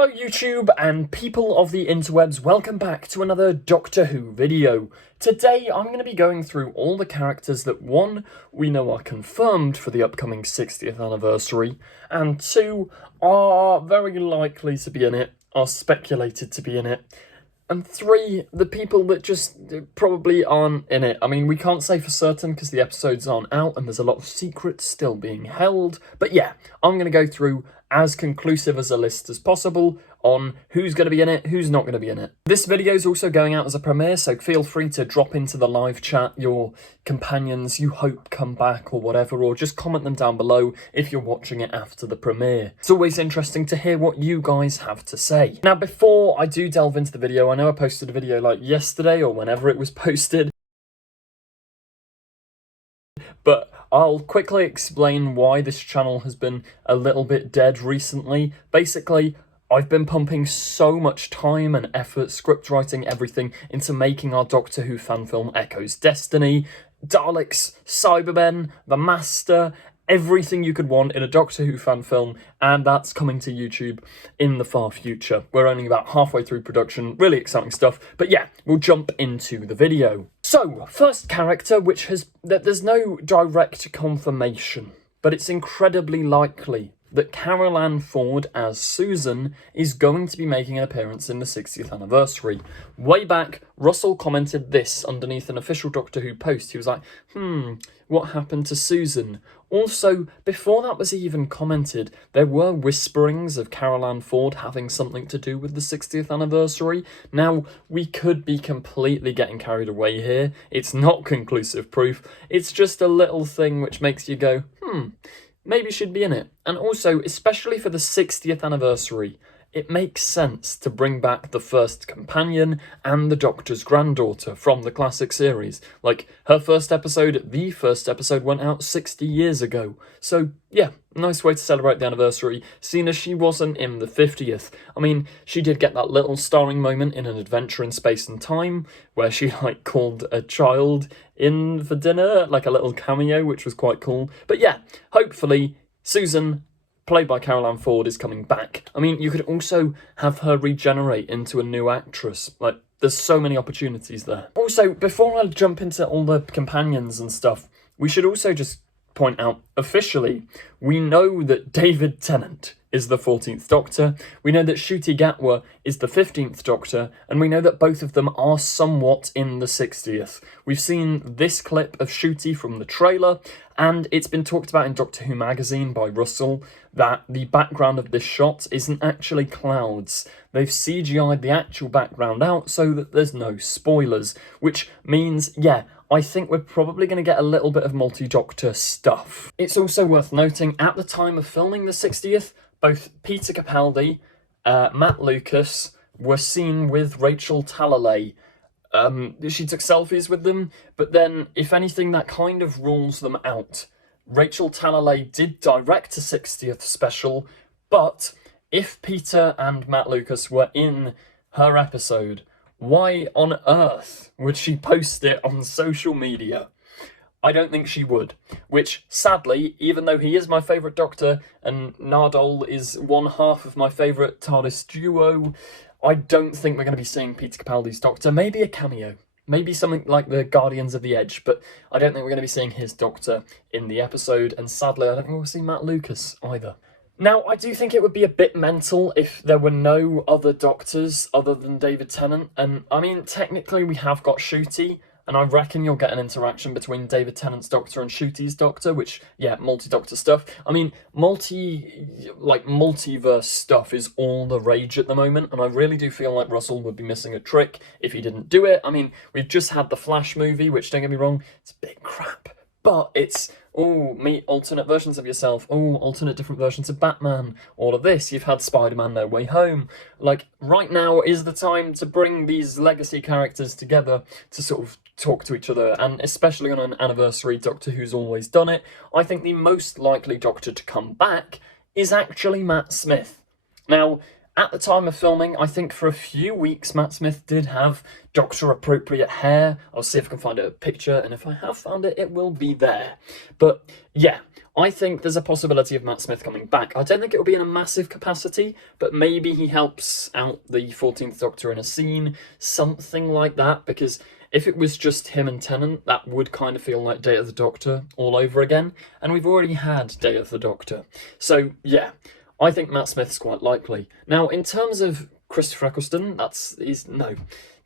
Hello YouTube and people of the interwebs, welcome back to another Doctor Who video. Today I'm going to be going through all the characters that 1, we know are confirmed for the upcoming 60th anniversary, and 2, are very likely to be in it, are speculated to be in it, and 3, the people that just probably aren't in it. I mean, we can't say for certain because the episodes aren't out and there's a lot of secrets still being held, but yeah, I'm going to go through as conclusive as a list as possible on who's going to be in it, who's not going to be in it. This video is also going out as a premiere, so feel free to drop into the live chat your companions you hope come back or whatever, or just comment them down below if you're watching it after the premiere. It's always interesting to hear what you guys have to say. Now, before I do delve into the video, I know I posted a video like yesterday or whenever it was posted, but I'll quickly explain why this channel has been a little bit dead recently. Basically, I've been pumping so much time and effort, script writing, everything, into making our Doctor Who fan film Echo's Destiny, Daleks, Cybermen, The Master, everything you could want in a Doctor Who fan film, and that's coming to YouTube in the far future. We're only about halfway through production, really exciting stuff, but yeah, we'll jump into the video. So, first character, there's no direct confirmation, but it's incredibly likely that Carol Ann Ford as Susan is going to be making an appearance in the 60th anniversary. Way back, Russell commented this underneath an official Doctor Who post. He was like, what happened to Susan? Also, before that was even commented, there were whisperings of Carol Ann Ford having something to do with the 60th anniversary. Now, we could be completely getting carried away here. It's not conclusive proof. It's just a little thing which makes you go, maybe she'd be in it. And also, especially for the 60th anniversary, it makes sense to bring back the first companion and the Doctor's granddaughter from the classic series. Like, the first episode went out 60 years ago. So, yeah, nice way to celebrate the anniversary, seeing as she wasn't in the 50th. I mean, she did get that little starring moment in An Adventure in Space and Time, where she, called a child in for dinner, like a little cameo, which was quite cool. But yeah, hopefully, Susan, played by Carol Ann Ford, is coming back. I mean, you could also have her regenerate into a new actress. There's so many opportunities there. Also, before I jump into all the companions and stuff, we should also just point out, officially, we know that David Tennant is the 14th Doctor, we know that Ncuti Gatwa is the 15th Doctor, and we know that both of them are somewhat in the 60th. We've seen this clip of Ncuti from the trailer, and it's been talked about in Doctor Who magazine by Russell that the background of this shot isn't actually clouds. They've CGI'd the actual background out so that there's no spoilers, which means, yeah, I think we're probably going to get a little bit of multi-Doctor stuff. It's also worth noting, at the time of filming the 60th, both Peter Capaldi, Matt Lucas were seen with Rachel Talalay. She took selfies with them, but then, if anything, that kind of rules them out. Rachel Talalay did direct a 60th special, but if Peter and Matt Lucas were in her episode, why on earth would she post it on social media? I don't think she would, which, sadly, even though he is my favourite Doctor and Nardole is one half of my favourite TARDIS duo, I don't think we're going to be seeing Peter Capaldi's Doctor. Maybe a cameo. Maybe something like the Guardians of the Edge, but I don't think we're going to be seeing his Doctor in the episode, and sadly, I don't think we'll see Matt Lucas either. Now, I do think it would be a bit mental if there were no other Doctors other than David Tennant, and I mean, technically we have got Ncuti, and I reckon you'll get an interaction between David Tennant's Doctor and Ncuti's Doctor, which, yeah, multi-Doctor stuff. I mean, multiverse stuff is all the rage at the moment, and I really do feel like Russell would be missing a trick if he didn't do it. I mean, we've just had the Flash movie, which, don't get me wrong, it's a bit crap, but it's, meet alternate versions of yourself, alternate different versions of Batman, all of this. You've had Spider-Man No Way Home. Right now is the time to bring these legacy characters together to sort of talk to each other, and especially on an anniversary, Doctor Who's always done it. I think the most likely Doctor to come back is actually Matt Smith. Now, At the time of filming, I think for a few weeks Matt Smith did have Doctor-appropriate hair. I'll see if I can find a picture, and if I have found it, it will be there. But yeah, I think there's a possibility of Matt Smith coming back. I don't think it will be in a massive capacity, but maybe he helps out the 14th Doctor in a scene, something like that, because if it was just him and Tennant, that would kind of feel like Day of the Doctor all over again, and we've already had Day of the Doctor. So yeah, I think Matt Smith's quite likely. Now, in terms of Christopher Eccleston, no.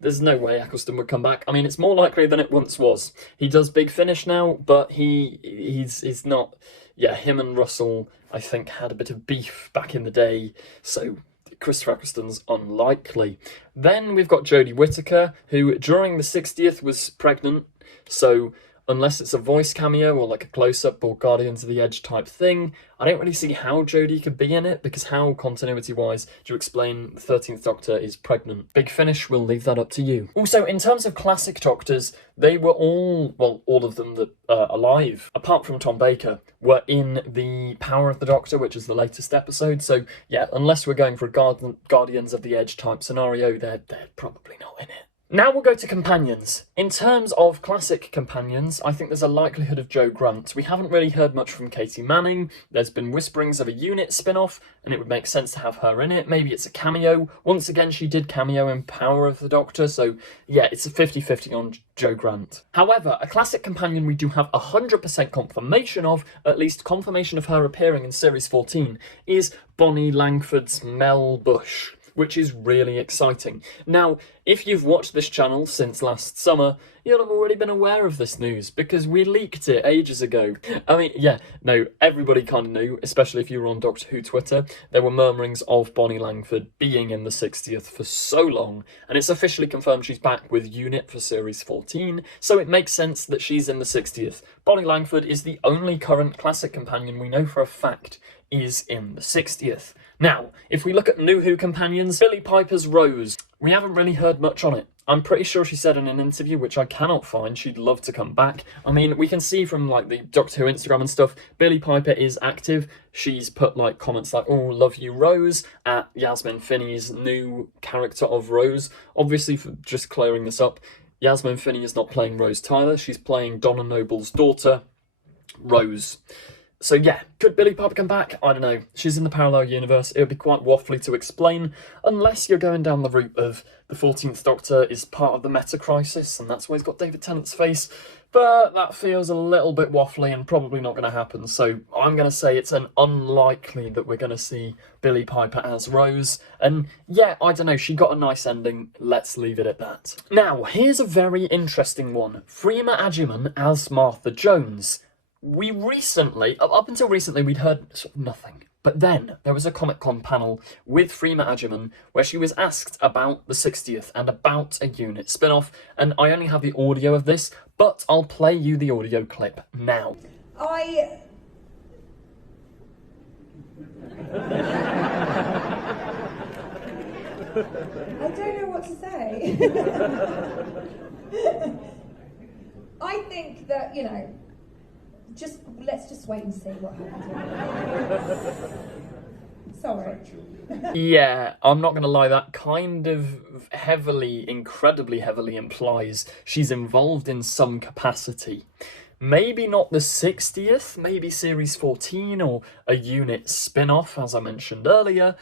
There's no way Eccleston would come back. I mean, it's more likely than it once was. He does Big Finish now, but he's not. Yeah, him and Russell, I think, had a bit of beef back in the day, so Christopher Eccleston's unlikely. Then we've got Jodie Whittaker, who during the 60th was pregnant, so unless it's a voice cameo or like a close-up or Guardians of the Edge type thing, I don't really see how Jodie could be in it, because how, continuity-wise, do you explain the 13th Doctor is pregnant? Big Finish, we'll leave that up to you. Also, in terms of classic Doctors, they were all of them that are alive, apart from Tom Baker, were in the Power of the Doctor, which is the latest episode, so yeah, unless we're going for a Guardians of the Edge type scenario, they're probably not in it. Now we'll go to companions. In terms of classic companions, I think there's a likelihood of Jo Grant. We haven't really heard much from Katie Manning. There's been whisperings of a Unit spin-off, and it would make sense to have her in it. Maybe it's a cameo. Once again, she did cameo in Power of the Doctor, so yeah, it's a 50-50 on Jo Grant. However, a classic companion we do have 100% confirmation of, at least confirmation of her appearing in Series 14, is Bonnie Langford's Mel Bush, which is really exciting. Now, if you've watched this channel since last summer, you'll have already been aware of this news, because we leaked it ages ago. I mean, yeah, no, everybody kind of knew, especially if you were on Doctor Who Twitter. There were murmurings of Bonnie Langford being in the 60th for so long, and it's officially confirmed she's back with Unit for Series 14, so it makes sense that she's in the 60th. Bonnie Langford is the only current classic companion we know for a fact is in the 60th. Now, if we look at New Who companions, Billie Piper's Rose, we haven't really heard much on it. I'm pretty sure she said in an interview, which I cannot find, she'd love to come back. I mean, we can see from like the Doctor Who Instagram and stuff, Billie Piper is active. She's put like comments like, "Oh, love you, Rose," at Yasmin Finney's new character of Rose. Obviously, for just clearing this up, Yasmin Finney is not playing Rose Tyler, she's playing Donna Noble's daughter, Rose. So yeah, could Billie Piper come back? I don't know. She's in the parallel universe. It would be quite waffly to explain, unless you're going down the route of the 14th Doctor is part of the meta crisis, and that's why he's got David Tennant's face. But that feels a little bit waffly and probably not going to happen. So I'm going to say it's an unlikely that we're going to see Billie Piper as Rose. And yeah, I don't know, she got a nice ending. Let's leave it at that. Now, here's a very interesting one. Freema Agyeman as Martha Jones. We recently, up until recently, we'd heard sort of nothing. But then there was a Comic-Con panel with Freema Agyeman where she was asked about the 60th and about a Unit spin-off. And I only have the audio of this, but I'll play you the audio clip now. I don't know what to say. I think that, you know, let's just wait and see what happens. Sorry. Yeah, I'm not going to lie, that kind of incredibly heavily implies she's involved in some capacity. Maybe not the 60th, maybe Series 14 or a Unit spin-off, as I mentioned earlier,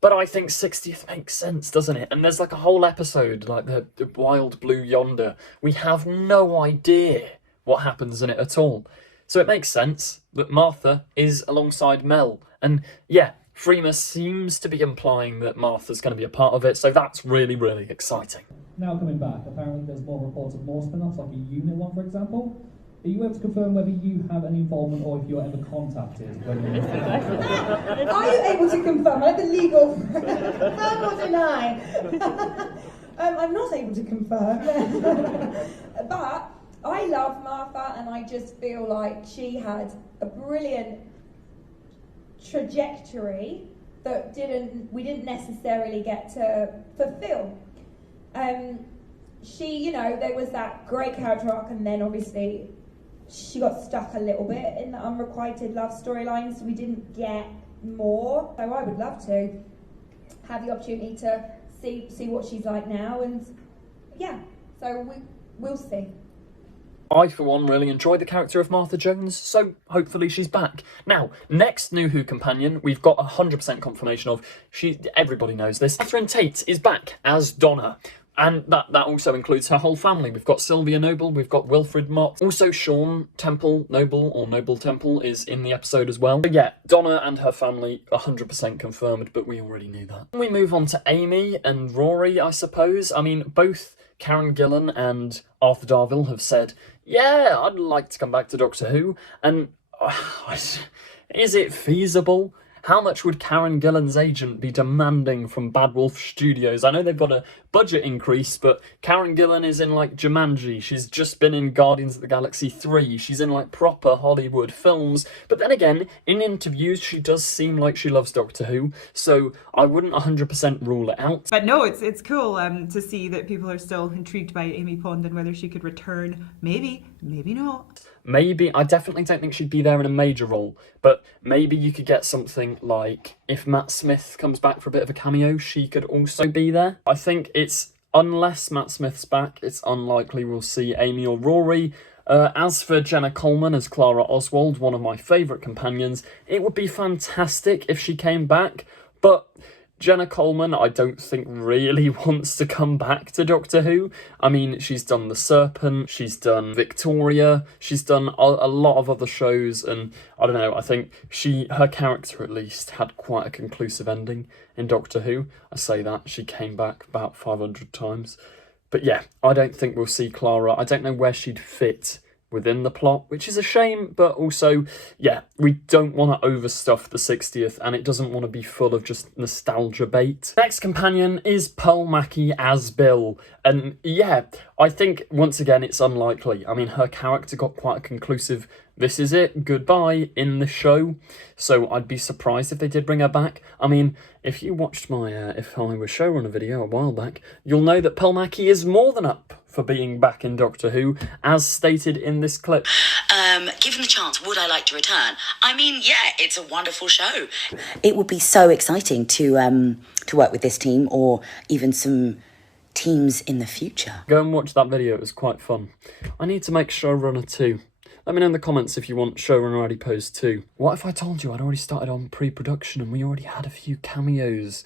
but I think 60th makes sense, doesn't it? And there's like a whole episode, like the Wild Blue Yonder. We have no idea what happens in it at all. So it makes sense that Martha is alongside Mel. And yeah, Freema seems to be implying that Martha's going to be a part of it, so that's really, really exciting. Now coming back, apparently there's more reports of more spin-offs, like a Unit one, for example. Are you able to confirm whether you have any involvement or if you're ever contacted? Are you able to confirm? I have the legal confirm or deny. I'm not able to confirm. But I love Martha, and I just feel like she had a brilliant trajectory that we didn't necessarily get to fulfill. She, you know, there was that great character arc, and then obviously she got stuck a little bit in the unrequited love storyline, so we didn't get more. So I would love to. have the opportunity to see what she's like now, and yeah, so we'll see. I, for one, really enjoy the character of Martha Jones, so hopefully she's back. Now, next New Who companion, we've got 100% confirmation of, everybody knows this, Catherine Tate is back as Donna. And that also includes her whole family. We've got Sylvia Noble, we've got Wilfred Mott. Also Sean Temple Noble, or Noble Temple, is in the episode as well. But yeah, Donna and her family, 100% confirmed, but we already knew that. We move on to Amy and Rory, I suppose. I mean, both Karen Gillan and Arthur Darvill have said, yeah, I'd like to come back to Doctor Who. And is it feasible? How much would Karen Gillan's agent be demanding from Bad Wolf Studios? I know they've got a budget increase, but Karen Gillan is in, like, Jumanji. She's just been in Guardians of the Galaxy 3. She's in, like, proper Hollywood films. But then again, in interviews, she does seem like she loves Doctor Who, so I wouldn't 100% rule it out. But no, it's cool to see that people are still intrigued by Amy Pond and whether she could return. Maybe not. Maybe, I definitely don't think she'd be there in a major role, but maybe you could get something like, if Matt Smith comes back for a bit of a cameo, she could also be there. I think unless Matt Smith's back, it's unlikely we'll see Amy or Rory. As for Jenna Coleman as Clara Oswald, one of my favourite companions, it would be fantastic if she came back, but Jenna Coleman, I don't think really wants to come back to Doctor Who. I mean, she's done The Serpent, she's done Victoria, she's done a lot of other shows, and I don't know, I think her character at least had quite a conclusive ending in Doctor Who. I say that, she came back about 500 times. But yeah, I don't think we'll see Clara. I don't know where she'd fit within the plot, which is a shame, but also, yeah, we don't want to overstuff the 60th, and it doesn't want to be full of just nostalgia bait. Next companion is Pearl Mackie as Bill, and yeah, I think, once again, it's unlikely. I mean, her character got quite a conclusive "this is it, goodbye" in the show, so I'd be surprised if they did bring her back. I mean, if you watched my If I Were Showrunner video a while back, you'll know that Pearl Mackie is more than up for being back in Doctor Who, as stated in this clip. Given the chance, would I like to return? I mean, yeah, it's a wonderful show. It would be so exciting to work with this team, or even some teams in the future. Go and watch that video, it was quite fun. I need to make Showrunner 2. Let me know in the comments if you want Showrunner Adipose 2. What if I told you I'd already started on pre-production and we already had a few cameos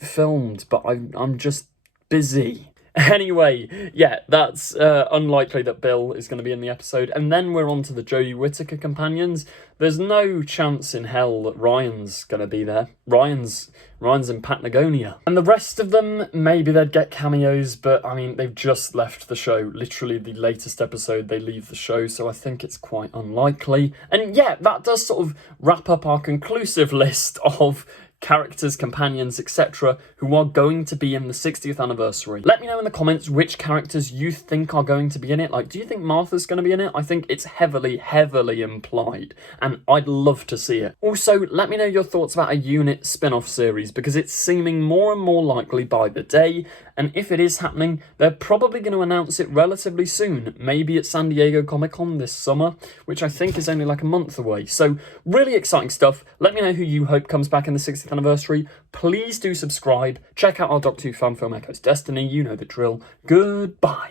filmed, but I'm just busy. Anyway, yeah, that's unlikely that Bill is going to be in the episode. And then we're on to the Jodie Whittaker companions. There's no chance in hell that Ryan's going to be there. Ryan's in Patagonia. And the rest of them, maybe they'd get cameos, but I mean, they've just left the show. Literally the latest episode, they leave the show, so I think it's quite unlikely. And yeah, that does sort of wrap up our conclusive list of characters, companions, etc. who are going to be in the 60th anniversary. Let me know in the comments which characters you think are going to be in it. Like, do you think Martha's going to be in it? I think it's heavily implied, and I'd love to see it. Also, let me know your thoughts about a unit spin-off series, because it's seeming more and more likely by the day, and if it is happening, they're probably going to announce it relatively soon, maybe at San Diego Comic-Con this summer, which I think is only like a month away. So, really exciting stuff. Let me know who you hope comes back in the 60th anniversary. Please do subscribe. Check out our Doctor Who fan film Echo's Destiny. You know the drill. Goodbye.